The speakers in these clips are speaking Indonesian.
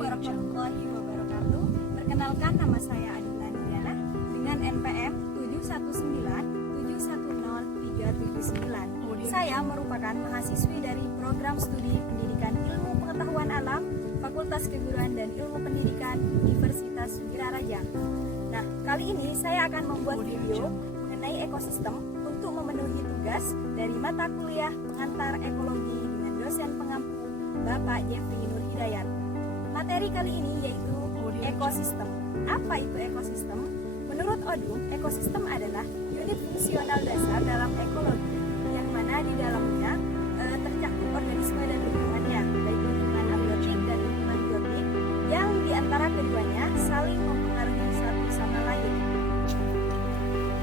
warahmatullahi wabarakatuh. Perkenalkan, nama saya Adila Nuriana dengan NPM 719710379. Saya merupakan mahasiswi dari program studi Pendidikan Ilmu Pengetahuan Alam, Fakultas Keguruan dan Ilmu Pendidikan Universitas Wiraraja. Nah, kali ini saya akan membuat video mengenai ekosistem untuk memenuhi tugas dari mata kuliah pengantar ekologi dengan dosen pengampu Bapak Jeffrey Nur Hidayat. Materi kali ini yaitu ekosistem. Apa itu ekosistem? Menurut ODU, ekosistem adalah unit fungsional dasar dalam ekologi yang mana di dalamnya tercakup organisme dan lingkungannya, baik lingkungan abiotik dan lingkungan biotik, yang diantara keduanya saling mempengaruhi satu sama lain.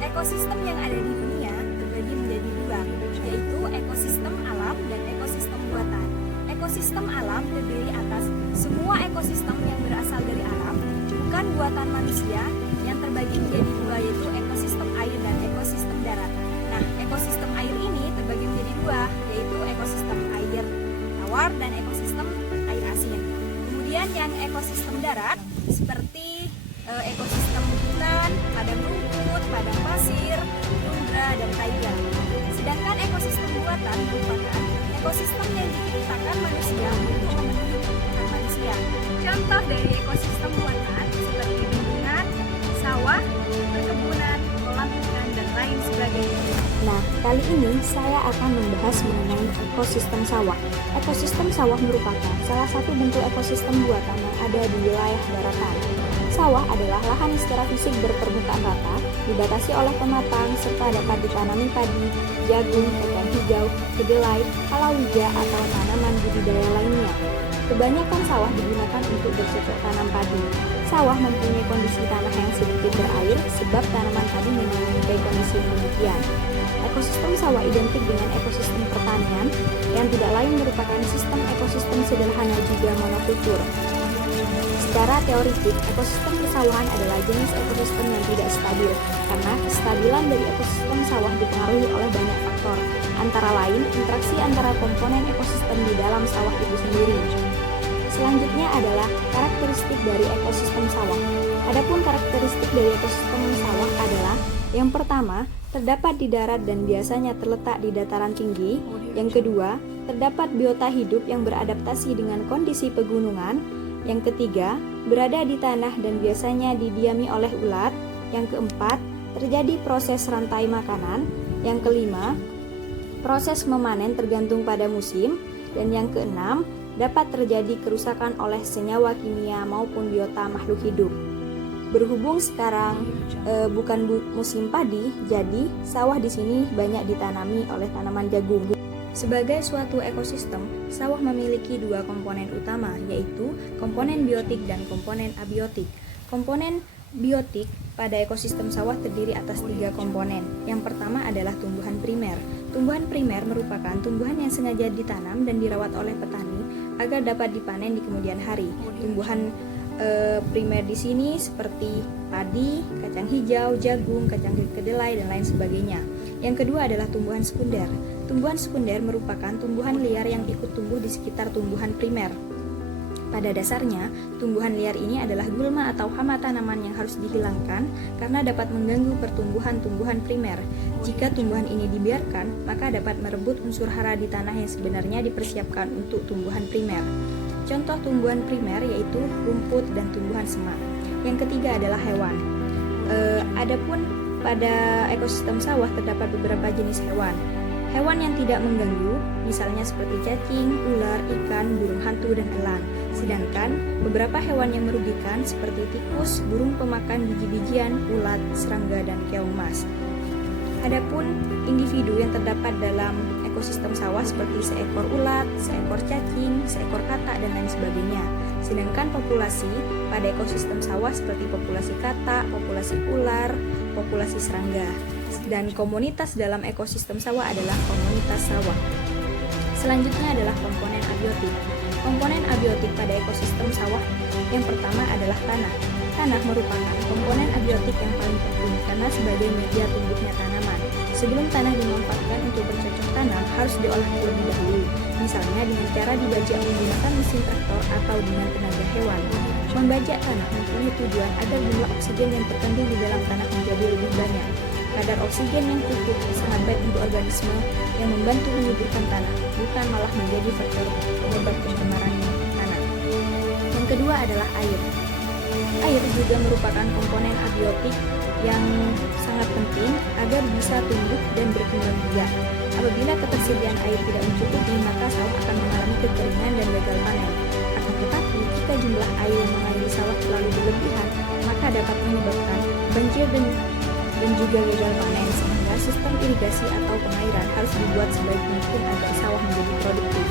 Ekosistem yang ada di dunia terbagi menjadi dua, yaitu ekosistem alam dan ekosistem buatan. Ekosistem alam terdiri atas semua ekosistem yang berasal dari alam, bukan buatan manusia, yang terbagi menjadi dua, yaitu ekosistem air dan ekosistem darat. Nah, ekosistem air ini terbagi menjadi dua, yaitu ekosistem air tawar dan ekosistem air asin. Kemudian yang ekosistem darat seperti ekosistem hutan, padang rumput, padang pasir, tundra, dan taiga. Sedangkan ekosistem buatan merupakan ekosistem yang diciptakan manusia untuk memenuhi kebutuhan manusia. Contoh dari ekosistem buatan seperti bendungan, sawah, perkebunan, kolam ikan, dan lain sebagainya. Nah, kali ini saya akan membahas mengenai ekosistem sawah. Ekosistem sawah merupakan salah satu bentuk ekosistem buatan yang ada di wilayah daratan. Sawah adalah lahan secara fisik berpermukaan rata, dibatasi oleh pematang, serta dapat ditanami padi, jagung, kacang hijau, kedelai, palawija, atau tanaman budidaya lainnya. Kebanyakan sawah digunakan untuk bercocok tanam padi. Sawah mempunyai kondisi tanah yang sedikit berair sebab tanaman padi memiliki kondisi demikian. Ekosistem sawah identik dengan ekosistem pertanian yang tidak lain merupakan sistem ekosistem sederhana juga monokultur. Secara teoritik, ekosistem persawahan adalah jenis ekosistem yang tidak stabil karena kestabilan dari ekosistem sawah dipengaruhi oleh banyak faktor, antara lain interaksi antara komponen ekosistem di dalam sawah itu sendiri. Selanjutnya adalah karakteristik dari ekosistem sawah. Adapun karakteristik dari ekosistem sawah adalah yang pertama, terdapat di darat dan biasanya terletak di dataran tinggi. Yang kedua, terdapat biota hidup yang beradaptasi dengan kondisi pegunungan. Yang ketiga, berada di tanah dan biasanya didiami oleh ulat. Yang keempat, terjadi proses rantai makanan. Yang kelima, proses memanen tergantung pada musim. Dan yang keenam, dapat terjadi kerusakan oleh senyawa kimia maupun biota makhluk hidup. Berhubung sekarang bukan musim padi, jadi sawah di sini banyak ditanami oleh tanaman jagung. Sebagai suatu ekosistem, sawah memiliki dua komponen utama, yaitu komponen biotik dan komponen abiotik. Komponen biotik pada ekosistem sawah terdiri atas tiga komponen. Yang pertama adalah tumbuhan primer. Tumbuhan primer merupakan tumbuhan yang sengaja ditanam dan dirawat oleh petani agar dapat dipanen di kemudian hari. Tumbuhan primer di sini seperti padi, kacang hijau, jagung, kacang kedelai, dan lain sebagainya. Yang kedua adalah tumbuhan sekunder. Tumbuhan sekunder merupakan tumbuhan liar yang ikut tumbuh di sekitar tumbuhan primer. Pada dasarnya, tumbuhan liar ini adalah gulma atau hama tanaman yang harus dihilangkan karena dapat mengganggu pertumbuhan tumbuhan primer. Jika tumbuhan ini dibiarkan, maka dapat merebut unsur hara di tanah yang sebenarnya dipersiapkan untuk tumbuhan primer. Contoh tumbuhan primer yaitu rumput dan tumbuhan semak. Yang ketiga adalah hewan. Adapun pada ekosistem sawah terdapat beberapa jenis hewan. Hewan yang tidak mengganggu, misalnya seperti cacing, ular, ikan, burung hantu, dan elang. Sedangkan beberapa hewan yang merugikan seperti tikus, burung pemakan biji-bijian, ulat, serangga, dan keong emas. Adapun individu yang terdapat dalam ekosistem sawah seperti seekor ulat, seekor cacing, seekor katak, dan lain sebagainya. Sedangkan populasi pada ekosistem sawah seperti populasi katak, populasi ular, populasi serangga. Dan komunitas dalam ekosistem sawah adalah komunitas sawah. Selanjutnya adalah komponen abiotik. Komponen abiotik pada ekosistem sawah yang pertama adalah tanah. Tanah merupakan komponen abiotik yang paling penting karena sebagai media tumbuhnya tanaman. Sebelum tanah dimanfaatkan untuk bercocok tanam, harus diolah terlebih dahulu, misalnya dengan cara dibajak menggunakan mesin traktor atau dengan tenaga hewan. Membajak tanah mempunyai tujuan agar jumlah oksigen yang terkandung di dalam tanah menjadi lebih banyak. Kadar oksigen yang cukup sangat baik untuk organisme yang membantu menyuburkan tanah, bukan malah menjadi faktor penyebab pencemaran tanah. Yang kedua adalah air. Air juga merupakan komponen abiotik yang sangat penting agar bisa tumbuh dan berkembang biak. Apabila ketersediaan air tidak mencukupi, maka sawah akan mengalami kekeringan dan gagal panen. Akan tetapi, jika jumlah air yang mengairi sawah terlalu berlebihan, maka dapat menyebabkan banjir dan juga gagal panen, sehingga sistem irigasi atau pengairan harus dibuat sebaik mungkin agar sawah menjadi produktif.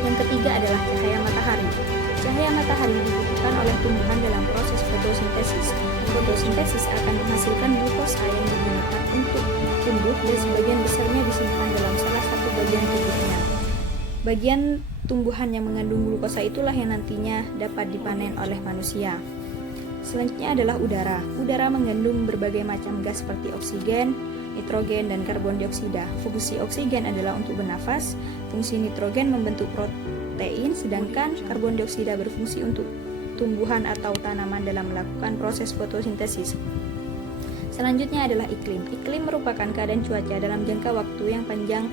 Yang ketiga adalah cahaya matahari. Cahaya matahari dibutuhkan oleh tumbuhan dalam proses fotosintesis. Fotosintesis akan menghasilkan glukosa yang digunakan untuk tumbuh dan sebagian besarnya disimpan dalam salah satu bagian tubuhnya. Bagian tumbuhan yang mengandung glukosa itulah yang nantinya dapat dipanen oleh manusia. Selanjutnya adalah udara. Udara mengandung berbagai macam gas seperti oksigen, nitrogen, dan karbon dioksida. Fungsi oksigen adalah untuk bernafas, fungsi nitrogen membentuk protein, sedangkan karbon dioksida berfungsi untuk tumbuhan atau tanaman dalam melakukan proses fotosintesis. Selanjutnya adalah iklim. Iklim merupakan keadaan cuaca dalam jangka waktu yang panjang,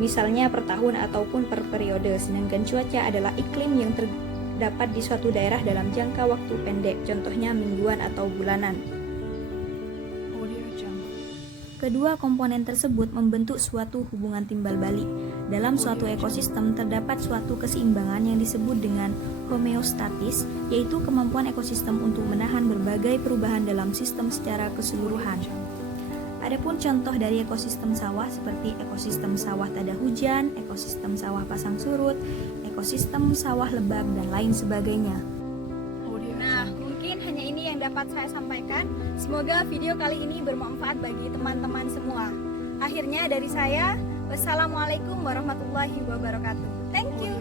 misalnya per tahun ataupun per periode, sedangkan cuaca adalah iklim yang terdapat di suatu daerah dalam jangka waktu pendek, contohnya mingguan atau bulanan. Kedua komponen tersebut membentuk suatu hubungan timbal balik. Dalam suatu ekosistem terdapat suatu keseimbangan yang disebut dengan homeostatis, yaitu kemampuan ekosistem untuk menahan berbagai perubahan dalam sistem secara keseluruhan. Adapun contoh dari ekosistem sawah seperti ekosistem sawah tada hujan, ekosistem sawah pasang surut, ekosistem sawah lebak, dan lain sebagainya. Nah, mungkin hanya ini yang dapat saya sampaikan. Semoga video kali ini bermanfaat bagi teman-teman semua. Akhirnya dari saya, wassalamualaikum warahmatullahi wabarakatuh. Thank you.